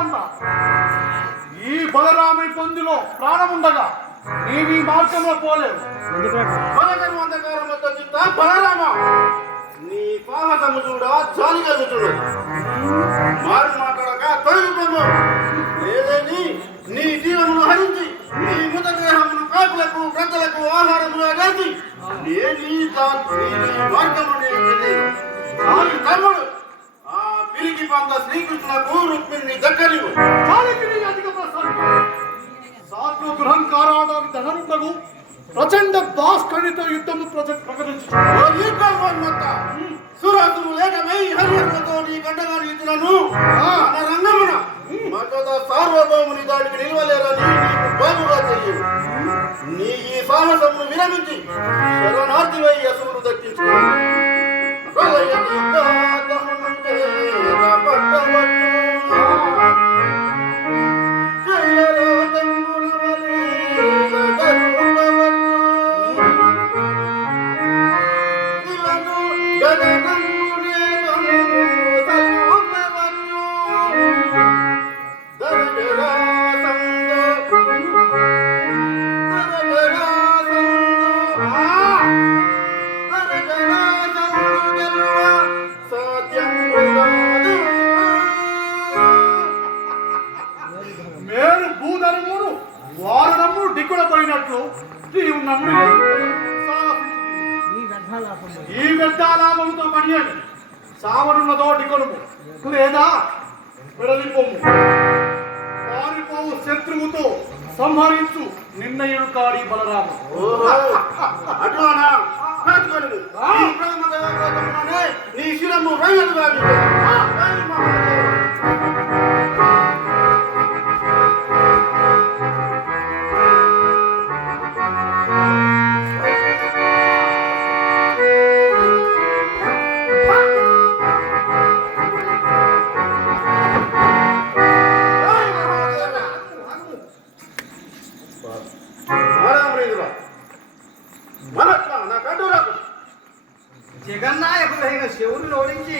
రాజానంద, ఈ బలరాముని పొందిలో ప్రాణముండగా నీవి మార్గంలో పోలేవు. బలరామ, నీ పాహతము చూడ జాలి కలుగుతున్నది. మారు మాట్లాడక తొలగిపోను. లేదని నీ జీవమును హరించి నీ మృతదేహమును కాకులకు గద్దలకు ఆహారముగా చేసి నీ మార్గమును తమ్ముడు ఆ పిరికి పంత శ్రీకృష్ణులకు రుక్మిణి దగ్గరివు. గృహంకారానికి ధనరుండగు ప్రచండ భాస్కరునితో యుద్ధము సురాసులు లేకమై హరిహరులతో నీ గంటగాని ఇతరులను రంగమున సార్వభౌముని దాడికి నిలవలేరని నీకు బాగుగా చెయ్యు. నీ ఈ సాహసమును విరమించి శరణార్థివై అసువులు దక్కించుకో. ఈ వ్యర్థాలాభంతో పనియండి. సావనున్నదో ఢికొనుము లేదా విడలిపోము. పారిపోవు శత్రువుతో సంహరించు నిర్ణయుడు కాడి బలరాము. నీ శిరము రైలుగా జగన్నాయకుడైన శివుని ఓడించి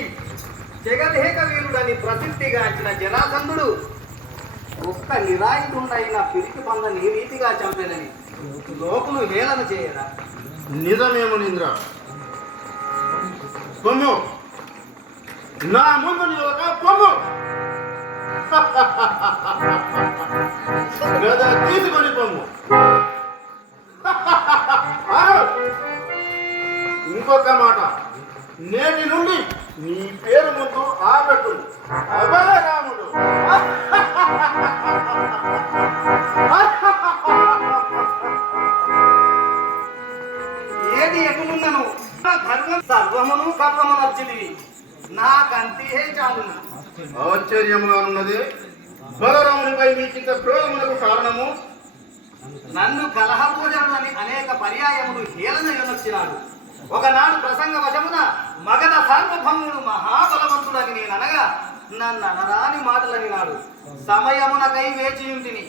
జగదేక వీరుడని ప్రసిద్ధిగాంచిన జరాసంధుడు ఒక్క నిరాయుధుడైన పిరికి పంద నీ రీతిగా చంపేనని లోకులు హేళన చేయరా? నిజమేమో నింద్ర. పొమ్ము, నా ముందు నిలక పొమ్ము. గద తీసుకొని పొమ్ము. ఇంకొక మాట, నేటి నుండి నీ పేరు ముందు ఆగట్టు అబలరాముడు. ఏది ఎటునున్నను ధర్మం సర్వమును కర్మమునర్చిదివి, నాకంతే చాలు. ఆశ్చర్యముగా ఉన్నది. బలరామునిపై మీకింత క్రోధములకు కారణము? నన్ను కలహపూజనులని అనేక పర్యాయములు హేళన యొనొచ్చినాడు. ఒకనాడు ప్రసంగ వశమున మగధ సార్వభౌముడు మహాబలవంతుడని నేననగా నన్ను అనరాని మాటలని నాడు. సమయమునకై వేచియుంటిని.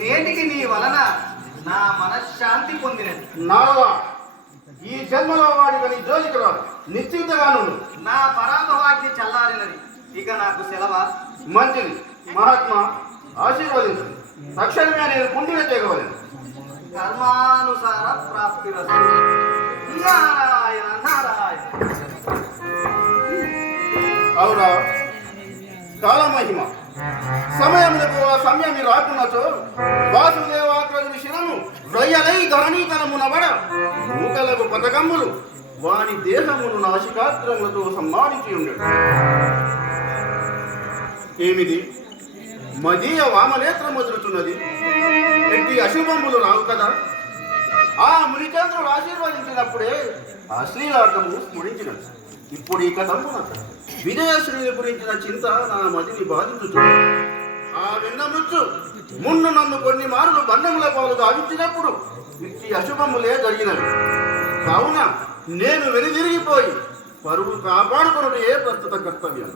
నేటికి నీ వలన నా మనశ్శాంతి పొందినది. నారద, ఈ జన్మలో వాడిని జోలికి రాడు. నిశ్చింతగాను నా పరాభవాగ్ని చల్లారినది. ఇక నాకు సెలవా? మంచిది. మహాత్మా ఆశీర్వదించు. తక్షణమే నేను పుండిన చేయగలను. కర్మానుసార ప్రాప్తి నారాయణ నారాయణ. అవునా, కాలమహిమ. సమయములకు ఆ సమయాన్ని రాకున్నచో వాసుదేవాగ్రజుని శిరము రొయ్యలై ధరణీతనమునబడ మూకలకు పథకమ్ములు వాని దేహమును నాశికాగ్రములతో సమ్మానించి ఉండడు. ఏమిది మదీయ వామనేత్రం వదులుతున్నది. ఎట్టి అశుభములు రావు కదా. ఆ మునిచంద్రుడు ఆశీర్వదించినప్పుడే అశ్లీలార్థము స్ఫురించినది. ఇప్పుడు ఈ కథమున విజయశ్రీని గురించిన చింత నా మదిని బాధించుతుంది. ఆ విన్నమృచ్చు మున్ను నన్ను కొన్ని మారులు బంధముల పాలు గావించినప్పుడు ఇట్టి అశుభములే జరిగినవి. కావున నేను వెనుదిరిగిపోయి పరువు కాపాడుకున్నట్టు ప్రస్తుత కర్తవ్యం.